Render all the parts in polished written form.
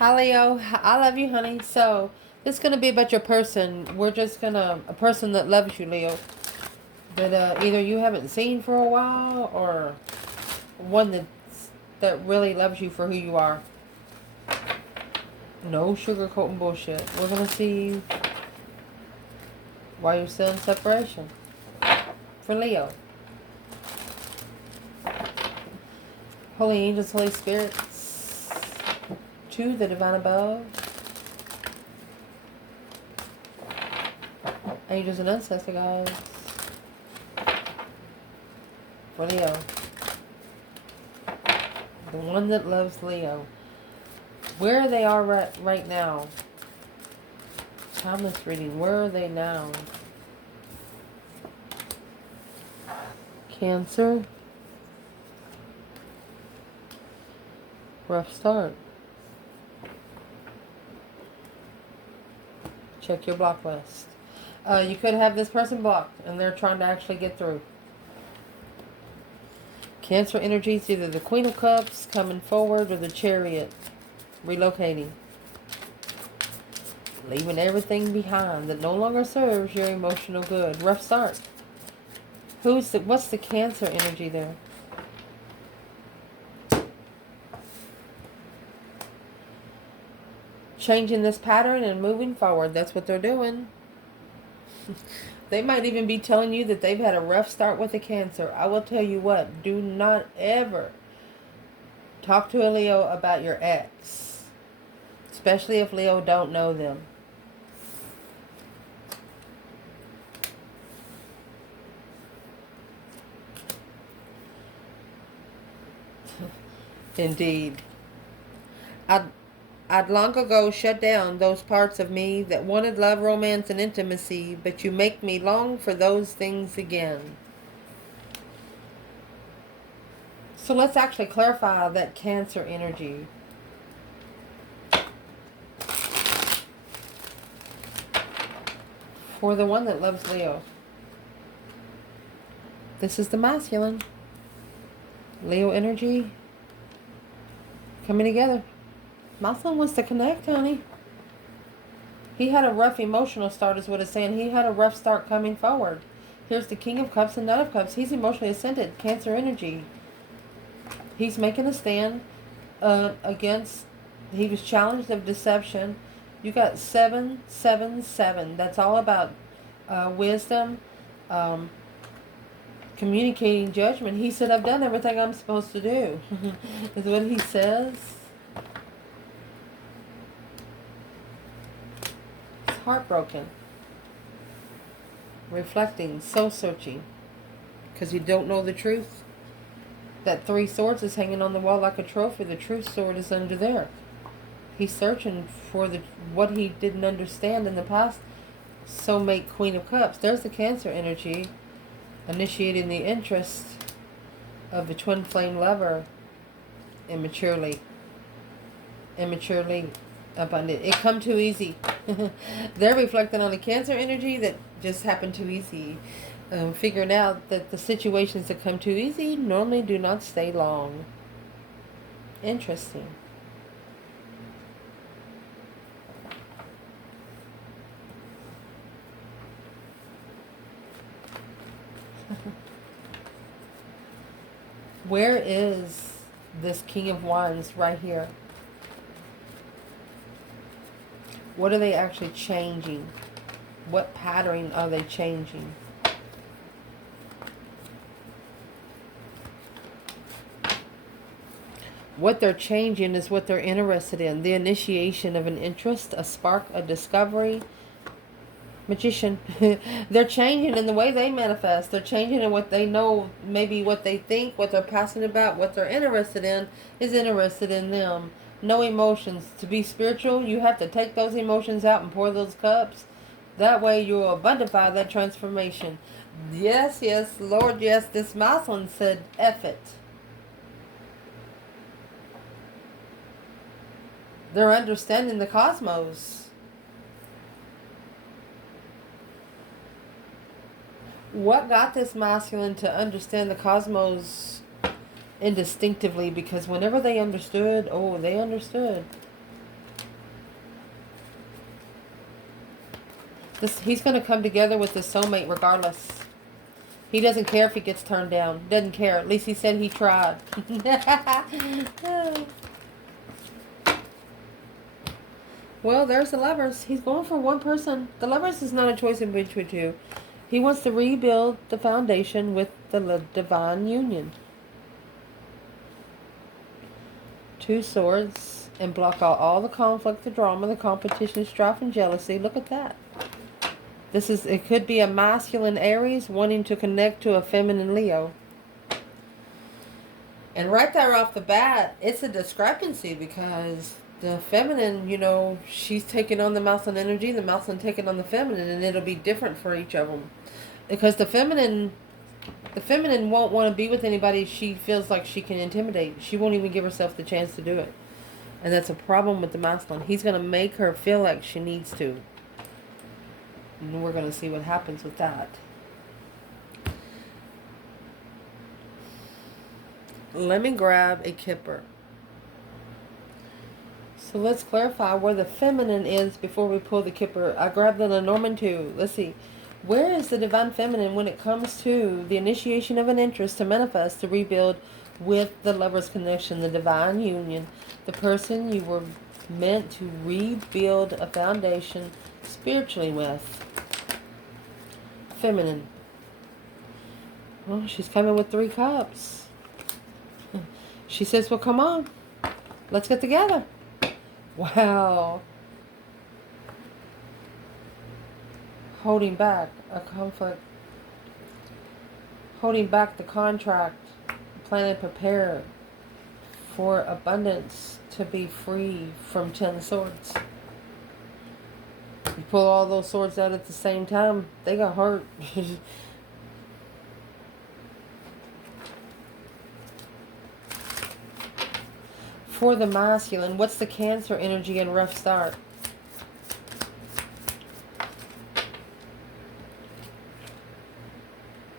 Hi Leo, I love you, honey. So this is gonna be about your person. We're just gonna a person that loves you, Leo. That either you haven't seen for a while, or one that really loves you for who you are. No sugarcoating bullshit. We're gonna see why you're still in separation. For Leo, holy angels, holy spirits, to the divine above, angels and ancestor guides. For Leo, the one that loves Leo. Where they are right now. Timeless reading. Where are they now? Cancer. Rough start. Check your block list. You could have this person blocked and they're trying to actually get through. Cancer energy is either the Queen of Cups coming forward or the Chariot relocating. Leaving everything behind that no longer serves your emotional good. Rough start. What's the Cancer energy there? Changing this pattern and moving forward. That's what they're doing. They might even be telling you that they've had a rough start with a Cancer. I will tell you what, do not ever talk to a Leo about your ex. Especially if Leo don't know them. Indeed. I'd long ago shut down those parts of me that wanted love, romance, and intimacy, but you make me long for those things again. So let's actually clarify that Cancer energy. For the one that loves Leo. This is the masculine. Leo energy coming together. Masculine wants to connect, honey. He had a rough emotional start is what it's saying. He had a rough start coming forward. Here's the King of Cups and Knight of Cups. He's emotionally ascended. Cancer energy. He's making a stand against... He was challenged of deception. You got 777. That's all about wisdom. Communicating judgment. He said, I've done everything I'm supposed to do. Is what he says. He's heartbroken. Reflecting. Soul searching. Because you don't know the truth. That 3 swords is hanging on the wall like a trophy. The true sword is under there. He's searching for what he didn't understand in the past. Soulmate, Queen of Cups. There's the Cancer energy. Initiating the interest of the twin flame lover immaturely abundant. It come too easy. They're reflecting on the Cancer energy that just happened too easy. Figuring out that the situations that come too easy normally do not stay long. Interesting. Where is this King of Wands right here? What are they actually changing? What pattern are they changing? What they're changing is what they're interested in. The initiation of an interest, a spark, a discovery. Magician. They're changing in the way they manifest. They're changing in what they know, maybe what they think, what they're passionate about, what they're interested in is interested in them. No emotions. To be spiritual, you have to take those emotions out and pour those cups. That way you'll abundify that transformation. Yes, yes, Lord, yes. This Moslem said, F it. They're understanding the cosmos. What got this masculine to understand the cosmos indistinctively? Because whenever they understood, they understood. He's going to come together with his soulmate regardless. He doesn't care if he gets turned down. Doesn't care. At least he said he tried. Well, there's the Lovers. He's going for one person. The Lovers is not a choice in between two. He wants to rebuild the foundation with the divine union. Two swords, and block out all the conflict, the drama, the competition, strife, and jealousy. Look at that. It could be a masculine Aries wanting to connect to a feminine Leo. And right there off the bat, it's a discrepancy because the feminine, you know, she's taking on the masculine energy, the masculine taking on the feminine, and it'll be different for each of them. Because the feminine won't want to be with anybody she feels like she can intimidate. She won't even give herself the chance to do it. And that's a problem with the masculine. He's going to make her feel like she needs to. And we're going to see what happens with that. Let me grab a kipper. So let's clarify where the feminine is before we pull the kipper. I grabbed the Lenormand too. Let's see. Where is the divine feminine when it comes to the initiation of an interest to manifest, to rebuild with the Lover's connection, the divine union, the person you were meant to rebuild a foundation spiritually with? Feminine. Well, she's coming with 3 cups. She says, well, come on. Let's get together. Wow. Holding back a conflict. Holding back the contract. Plan and prepare for abundance to be free from 10 swords. You pull all those swords out at the same time, they got hurt. For the masculine, what's the Cancer energy and rough start?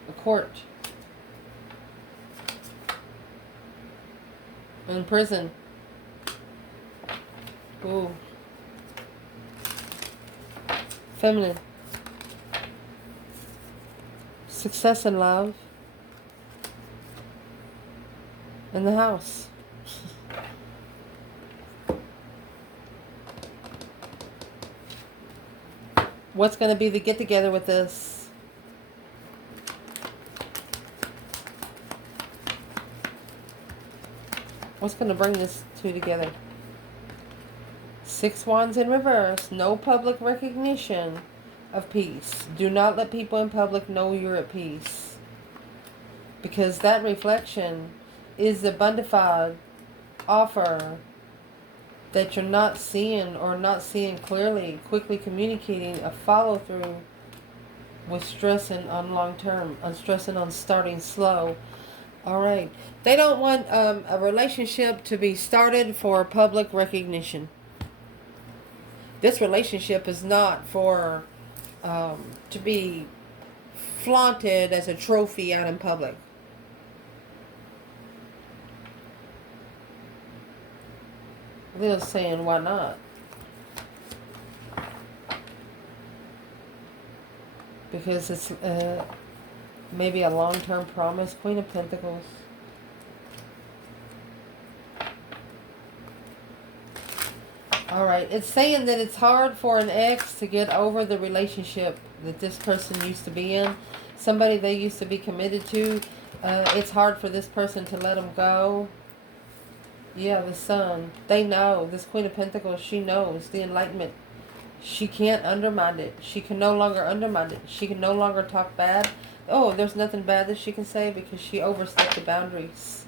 The Court. In prison. Ooh. Feminine. Success in love. In the house. What's going to be the get-together with this? What's going to bring this two together? 6 wands in reverse. No public recognition of peace. Do not let people in public know you're at peace. Because that reflection is the bondified offer that you're not seeing, or not seeing clearly, quickly communicating a follow-through with stressing on long-term, on stressing on starting slow. All right. They don't want a relationship to be started for public recognition. This relationship is not for to be flaunted as a trophy out in public. They're saying, why not? Because it's maybe a long-term promise. Queen of Pentacles. Alright, it's saying that it's hard for an ex to get over the relationship that this person used to be in. Somebody they used to be committed to. It's hard for this person to let them go. Yeah, the Sun. They know. This Queen of Pentacles, she knows the enlightenment. She can't undermine it. She can no longer undermine it. She can no longer talk bad. Oh, there's nothing bad that she can say because she overstepped the boundaries.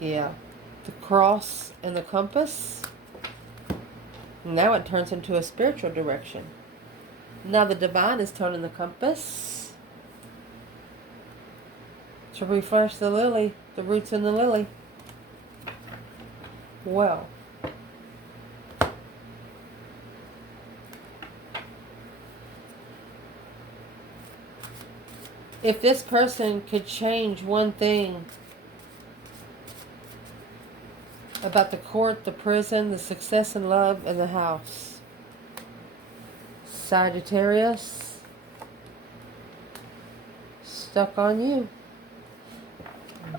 Yeah. The Cross and the Compass. Now it turns into a spiritual direction. Now the Divine is turning the compass to refresh the lily, the roots in the lily. Well, if this person could change one thing about the court, the prison, the success in love, and the house. Sagittarius, stuck on you.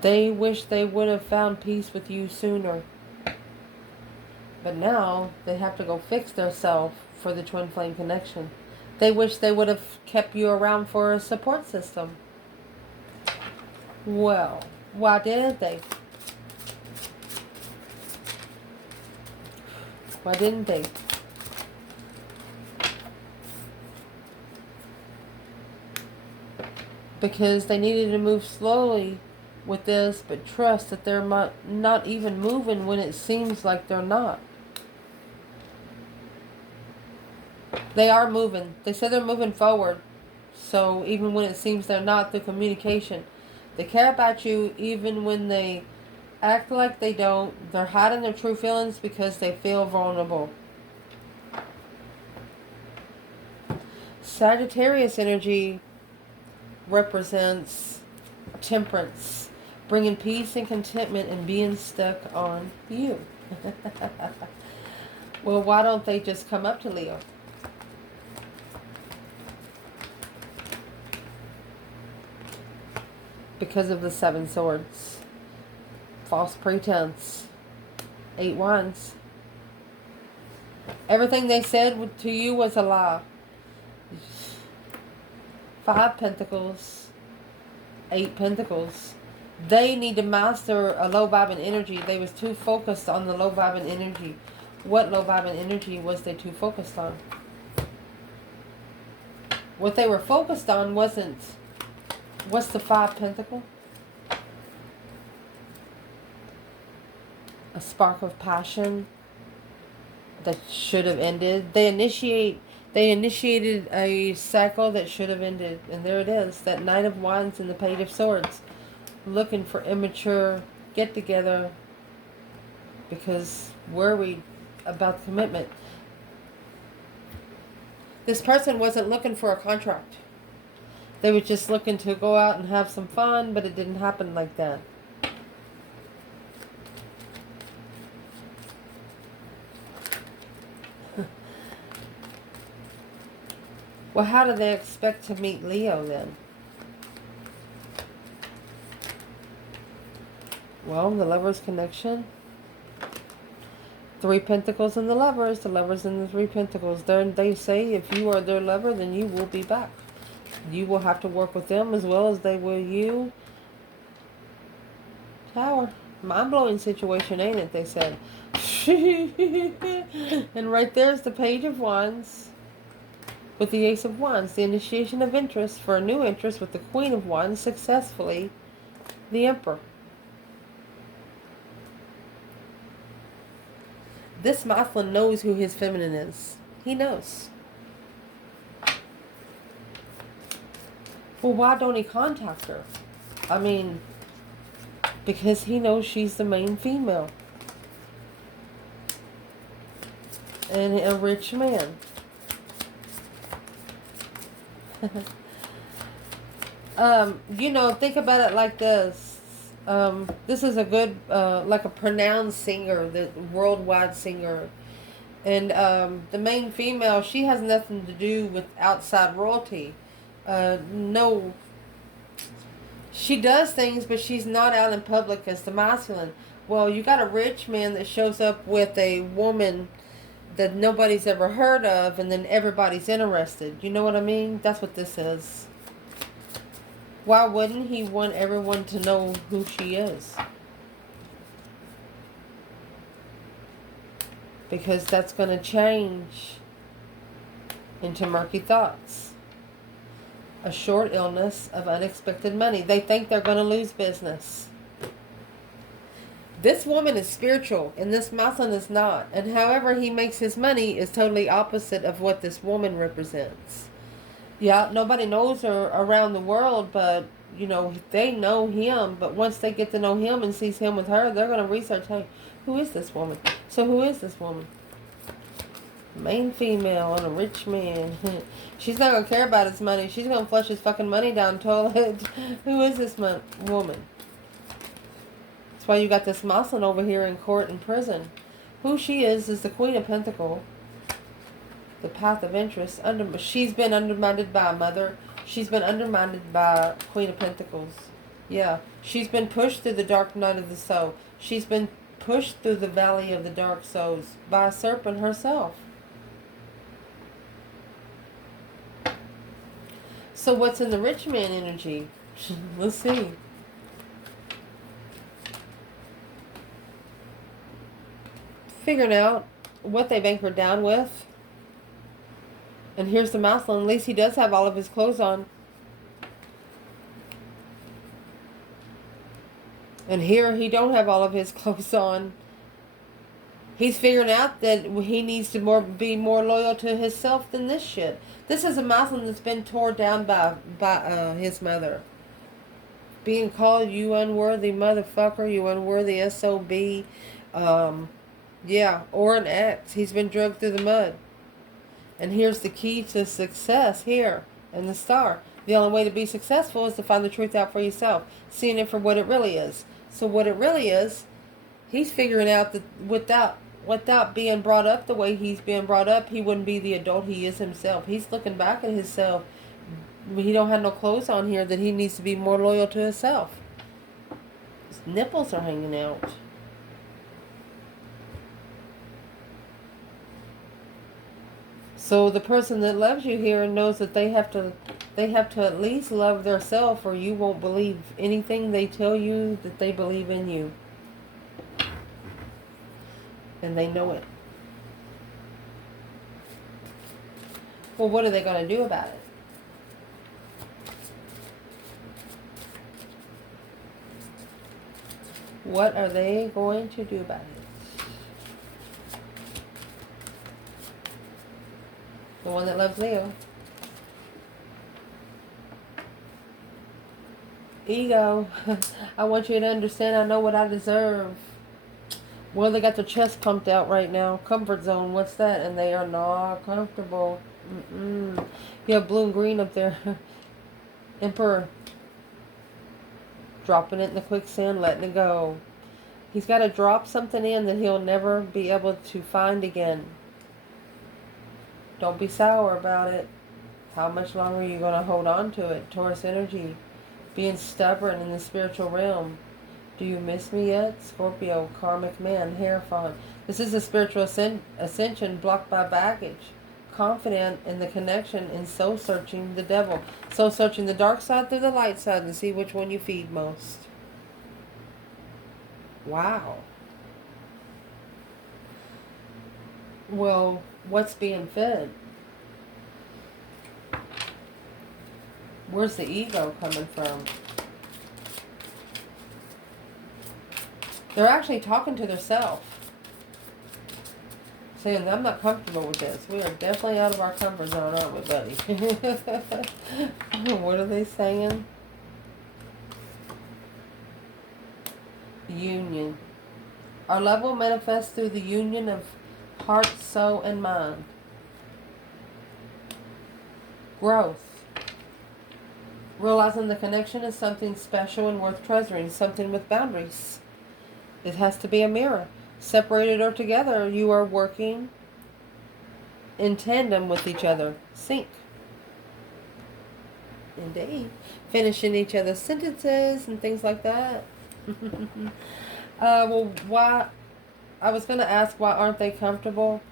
They wish they would have found peace with you sooner. But now they have to go fix themselves for the twin flame connection. They wish they would have kept you around for a support system. Well, why didn't they? Why didn't they? Because they needed to move slowly with this, but trust that they're not even moving when it seems like they're not. They are moving. They say they're moving forward. So even when it seems they're not, through communication. They care about you even when they act like they don't. They're hiding their true feelings because they feel vulnerable. Sagittarius energy represents temperance, bringing peace and contentment and being stuck on you. Well, why don't they just come up to Leo? Because of the 7 swords. False pretense. 8 wands. Everything they said to you was a lie. 5 pentacles. 8 pentacles. They need to master a low vibing energy. They was too focused on the low vibing energy. What low vibing energy was they too focused on? What they were focused on wasn't... What's the 5 pentacle? A spark of passion that should have ended. They initiated a cycle that should have ended. And there it is. That Knight of Wands and the Page of Swords. Looking for immature get-together. Because worried about commitment. This person wasn't looking for a contract. They were just looking to go out and have some fun, but it didn't happen like that. Well, how do they expect to meet Leo then? Well, the Lovers connection. 3 pentacles and the Lovers. The Lovers and the 3 pentacles. They say if you are their lover, then you will be back. You will have to work with them as well as they will you. Tower. Mind-blowing situation, ain't it? They said. And right there's the Page of Wands. With the Ace of Wands. The initiation of interest for a new interest with the Queen of Wands. Successfully. The Emperor. This masculine knows who his feminine is. He knows. Well, why don't he contact her? I mean, because he knows she's the main female. And a rich man. You know, think about it like this. This is a good, like a pronounced singer, the worldwide singer. And the main female, she has nothing to do with outside royalty. No, she does things, but she's not out in public as the masculine. Well, you got a rich man that shows up with a woman that nobody's ever heard of, and then everybody's interested. You know what I mean? That's what this is. Why wouldn't he want everyone to know who she is? Because that's going to change into murky thoughts. A short illness of unexpected money. They think they're going to lose business. This woman is spiritual and this masculine is not. And however he makes his money is totally opposite of what this woman represents. Yeah, nobody knows her around the world, but, you know, they know him. But once they get to know him and sees him with her, they're going to research, hey, who is this woman? So who is this woman? Main female and a rich man. She's not going to care about his money. She's going to flush his fucking money down the toilet. Who is this woman? That's why you got this Moslin over here in court and prison. Who she is the Queen of Pentacles. The path of interest. She's been undermined by a mother. She's been undermined by Queen of Pentacles. Yeah. She's been pushed through the dark night of the soul. She's been pushed through the valley of the dark souls by a serpent herself. So what's in the rich man energy? Let's see. Figuring out what they've anchored down with. And here's the masculine. At least he does have all of his clothes on. And here he don't have all of his clothes on. He's figuring out that he needs to be more loyal to himself than this shit. This is a masculine that's been torn down by his mother. Being called, you unworthy motherfucker, you unworthy SOB. Yeah, or an ex. He's been dragged through the mud. And here's the key to success here in the star. The only way to be successful is to find the truth out for yourself. Seeing it for what it really is. So what it really is, he's figuring out that without being brought up the way he's being brought up, he wouldn't be the adult he is himself. He's looking back at himself. He don't have no clothes on here, that he needs to be more loyal to himself. His nipples are hanging out. So the person that loves you here knows that they have to at least love themselves, or you won't believe anything they tell you that they believe in you. And they know it. Well, what are they going to do about it? What are they going to do about it? The one that loves Leo. Ego. I want you to understand I know what I deserve. Well, they got their chest pumped out right now. Comfort zone. What's that? And they are not comfortable. You have blue and green up there. Emperor. Dropping it in the quicksand, letting it go. He's got to drop something in that he'll never be able to find again. Don't be sour about it. How much longer are you going to hold on to it? Taurus energy. Being stubborn in the spiritual realm. Do you miss me yet? Scorpio, karmic man, Hierophant. This is a spiritual ascension blocked by baggage. Confident in the connection and soul searching the devil. Soul searching the dark side through the light side to see which one you feed most. Wow. Well, what's being fed? Where's the ego coming from? They're actually talking to themselves. Saying, I'm not comfortable with this. We are definitely out of our comfort zone, aren't we, buddy? What are they saying? Union. Our love will manifest through the union of heart, soul, and mind. Growth. Realizing the connection is something special and worth treasuring. Something with boundaries. It has to be a mirror. Separated or together, you are working in tandem with each other. Sync. Indeed. Finishing each other's sentences and things like that. Well, why? I was going to ask, why aren't they comfortable?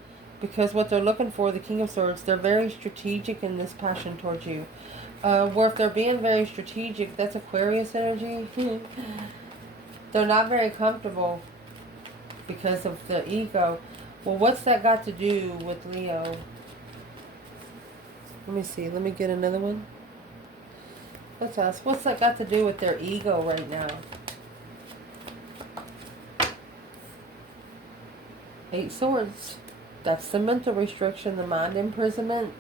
Because what they're looking for, the King of Swords, they're very strategic in this passion towards you. Where if they're being very strategic, that's Aquarius energy. They're not very comfortable because of the ego. Well, what's that got to do with Leo? Let me see. Let me get another one. Let's ask, what's that got to do with their ego right now? 8 Swords. That's the mental restriction, the mind imprisonment.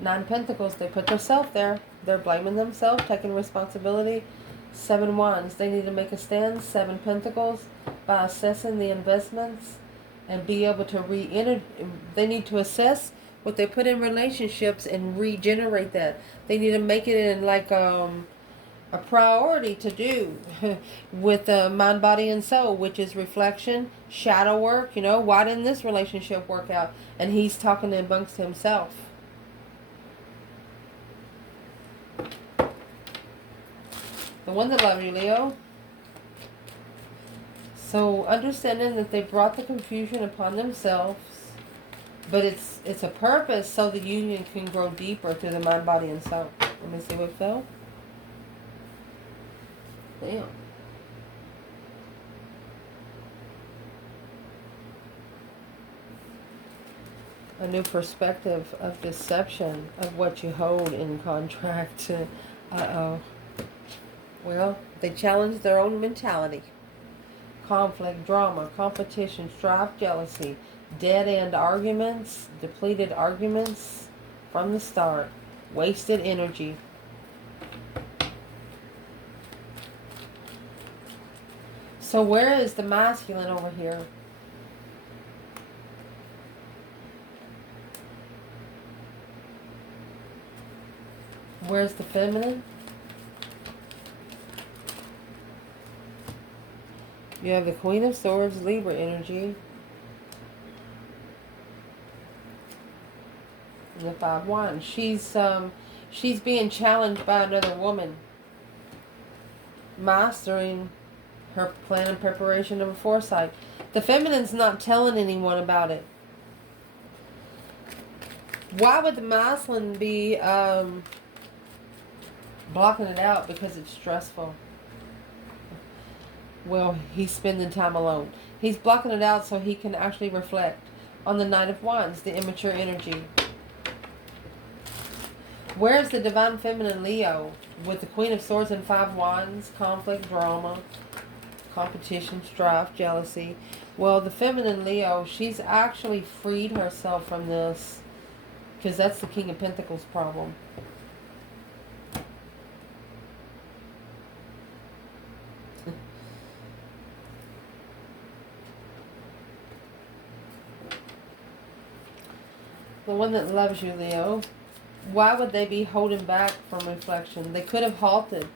9 Pentacles. They put themselves there. They're blaming themselves, taking responsibility. 7 Wands. They need to make a stand. 7 Pentacles. By assessing the investments and be able to they need to assess what they put in relationships and regenerate that. They need to make it in like a priority to do with the mind, body, and soul, which is reflection, shadow work. You know, why didn't this relationship work out? And he's talking amongst himself. The one that loves you, Leo. So understanding that they brought the confusion upon themselves, but it's a purpose so the union can grow deeper through the mind, body, and soul. Let me see what fell. Damn. A new perspective of deception of what you hold in contract. Uh-oh. Well, they challenge their own mentality. Conflict, drama, competition, strife, jealousy, dead-end arguments, depleted arguments from the start, wasted energy. So where is the masculine over here? Where's the feminine? You have the Queen of Swords, Libra energy. And the 5 of Wands. She's being challenged by another woman. Mastering her plan and preparation of a foresight. The feminine's not telling anyone about it. Why would the masculine be blocking it out? Because it's stressful. Well, he's spending time alone. He's blocking it out so he can actually reflect on the Knight of Wands, the immature energy. Where's the Divine Feminine Leo with the Queen of Swords and 5 Wands, conflict, drama, competition, strife, jealousy? Well, the Feminine Leo, she's actually freed herself from this because that's the King of Pentacles problem. The one that loves you, Leo. Why would they be holding back from reflection? They could have halted.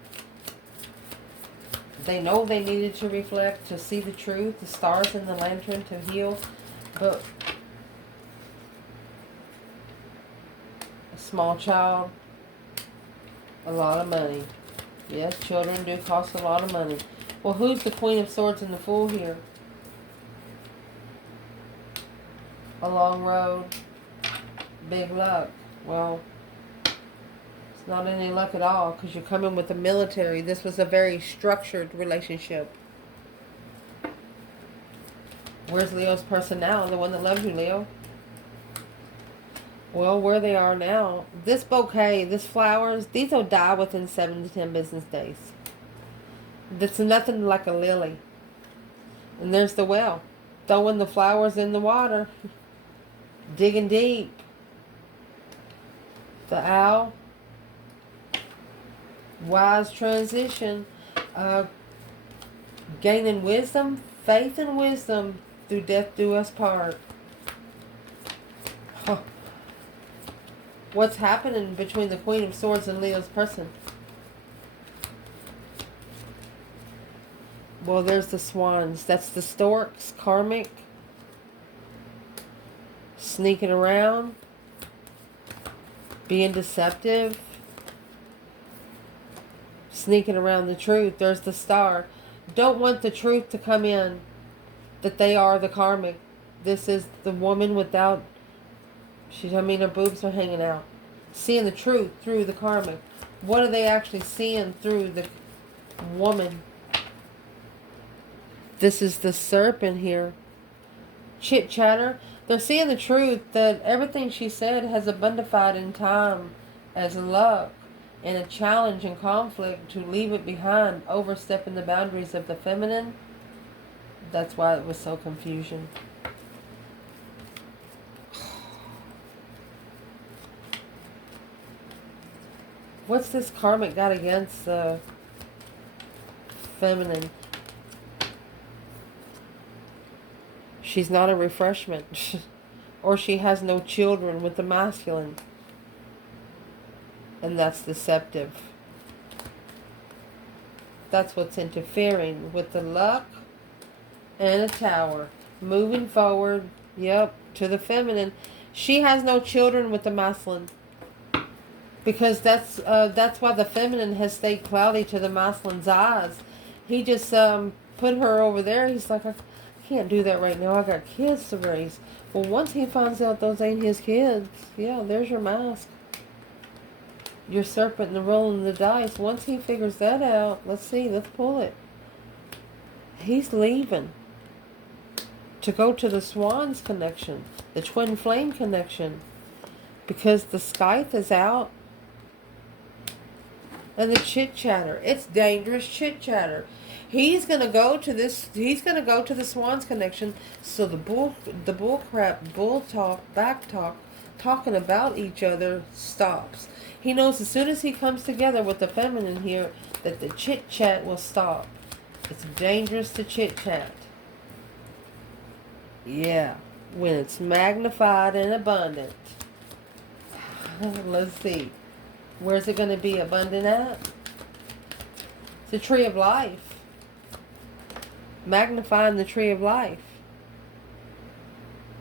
They know they needed to reflect, to see the truth, the stars in the lantern, to heal. But a small child, a lot of money. Yes, children do cost a lot of money. Well, who's the Queen of Swords and the Fool here? A long road. Big luck. Well, it's not any luck at all because you're coming with the military. This was a very structured relationship. Where's Leo's personality? The one that loves you, Leo. Well, where they are now, this bouquet, this flowers, these will die within 7 to 10 business days. That's nothing like a lily. And there's the well. Throwing the flowers in the water. Digging deep. The owl, wise transition, gaining wisdom, faith and wisdom through death do us part. Huh. What's happening between the Queen of Swords and Leo's person? Well, there's the swans. That's the storks, karmic, sneaking around. Being deceptive. Sneaking around the truth. There's the star. Don't want the truth to come in. That they are the karmic. This is the woman without... her boobs are hanging out. Seeing the truth through the karmic. What are they actually seeing through the woman? This is the serpent here. Chit chatter. They're seeing the truth that everything she said has abundified in time as luck and a challenge and conflict to leave it behind, overstepping the boundaries of the feminine. That's why it was so confusion. What's this karmic got against the feminine? She's not a refreshment. Or she has no children with the masculine. And that's deceptive. That's what's interfering with the luck and a tower. Moving forward, yep, to the feminine. She has no children with the masculine. Because that's why the feminine has stayed cloudy to the masculine's eyes. He just put her over there. He's like, I can't do that right now. I got kids to raise. Well, once he finds out those ain't his kids, yeah, there's your mask. Your serpent and the rolling the dice. Once he figures that out, let's see, let's pull it. He's leaving to go to the Swans connection, the twin flame connection, because the scythe is out. And the chit chatter. It's dangerous chit chatter. He's gonna go to this. He's gonna go to the Swans connection. So the bull crap, bull talk, back talk, talking about each other stops. He knows as soon as he comes together with the feminine here that the chit chat will stop. It's dangerous to chit chat. Yeah, when it's magnified and abundant. Let's see. Where's it going to be abundant at? It's the tree of life. Magnifying the tree of life.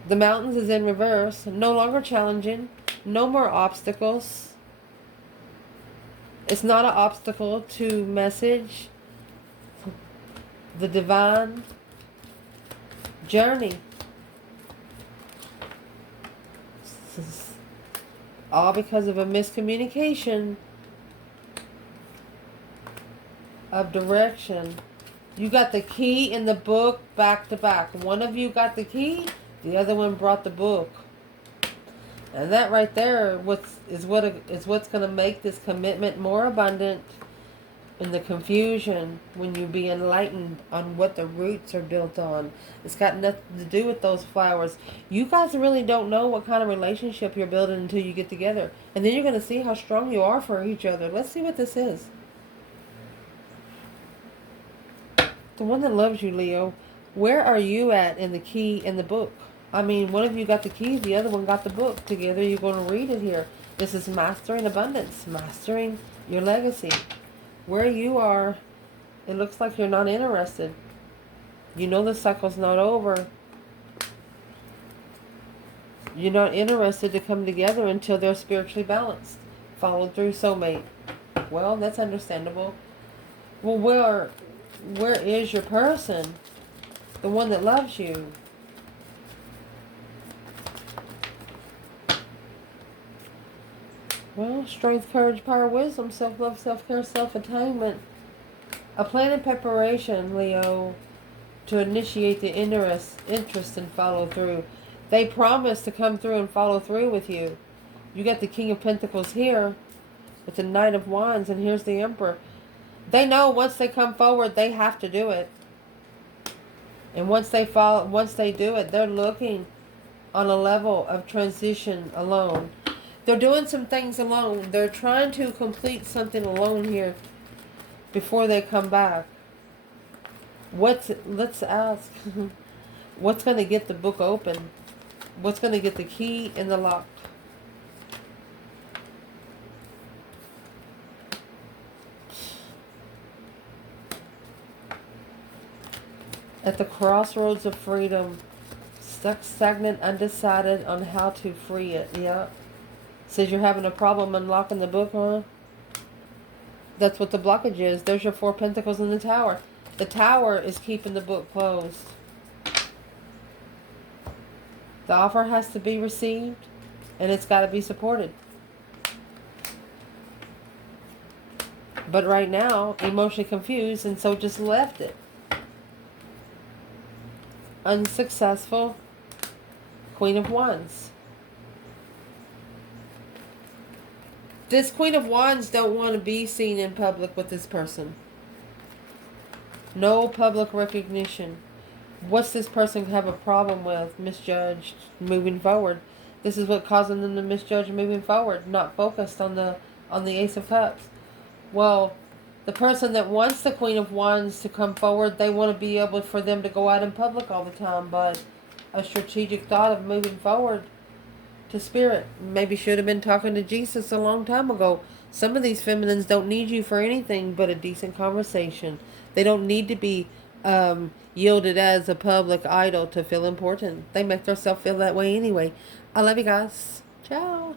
The mountains is in reverse. No longer challenging. No more obstacles. It's not an obstacle to message the divine journey. All because of a miscommunication of direction. You got the key in the book back to back. One of you got the key, the other one brought the book. And that right there is what's going to make this commitment more abundant in the confusion when you be enlightened on what the roots are built on. It's got nothing to do with those flowers. You guys really don't know what kind of relationship you're building until you get together. And then you're going to see how strong you are for each other. Let's see what this is. The one that loves you, Leo. Where are you at in the key in the book? I mean, one of you got the key, the other one got the book. Together you're going to read it here. This is mastering abundance. Mastering your legacy. Where you are, it looks like you're not interested. You know the cycle's not over. You're not interested to come together until they're spiritually balanced. Followed through soulmate. Well, that's understandable. Well, where is your person? The one that loves you. Well, strength, courage, power, wisdom, self-love, self-care, self-attainment. A plan and preparation, Leo, to initiate the interest and follow through. They promise to come through and follow through with you. You got the King of Pentacles here with the Knight of Wands, and here's the Emperor. They know once they come forward, they have to do it. And once they do it, they're looking on a level of transition alone. They're doing some things alone. They're trying to complete something alone here before they come back. Let's ask, what's going to get the book open? What's going to get the key in the lock? At the crossroads of freedom, stuck, stagnant, undecided on how to free it. Yeah. Says you're having a problem unlocking the book, huh? That's what the blockage is. There's your 4 Pentacles in the Tower. The Tower is keeping the book closed. The offer has to be received, and it's got to be supported. But right now, emotionally confused, and so just left it. Unsuccessful. Queen of Wands. This Queen of Wands don't want to be seen in public with this person. No public recognition. What's this person have a problem with? Misjudged, moving forward. This is what causing them to misjudge moving forward. Not focused on the Ace of Cups. Well, the person that wants the Queen of Wands to come forward, they want to be able for them to go out in public all the time. But a strategic thought of moving forward to spirit. Maybe should have been talking to Jesus a long time ago. Some of these feminines don't need you for anything but a decent conversation. They don't need to be yielded as a public idol to feel important. They make themselves feel that way anyway. I love you guys. Ciao.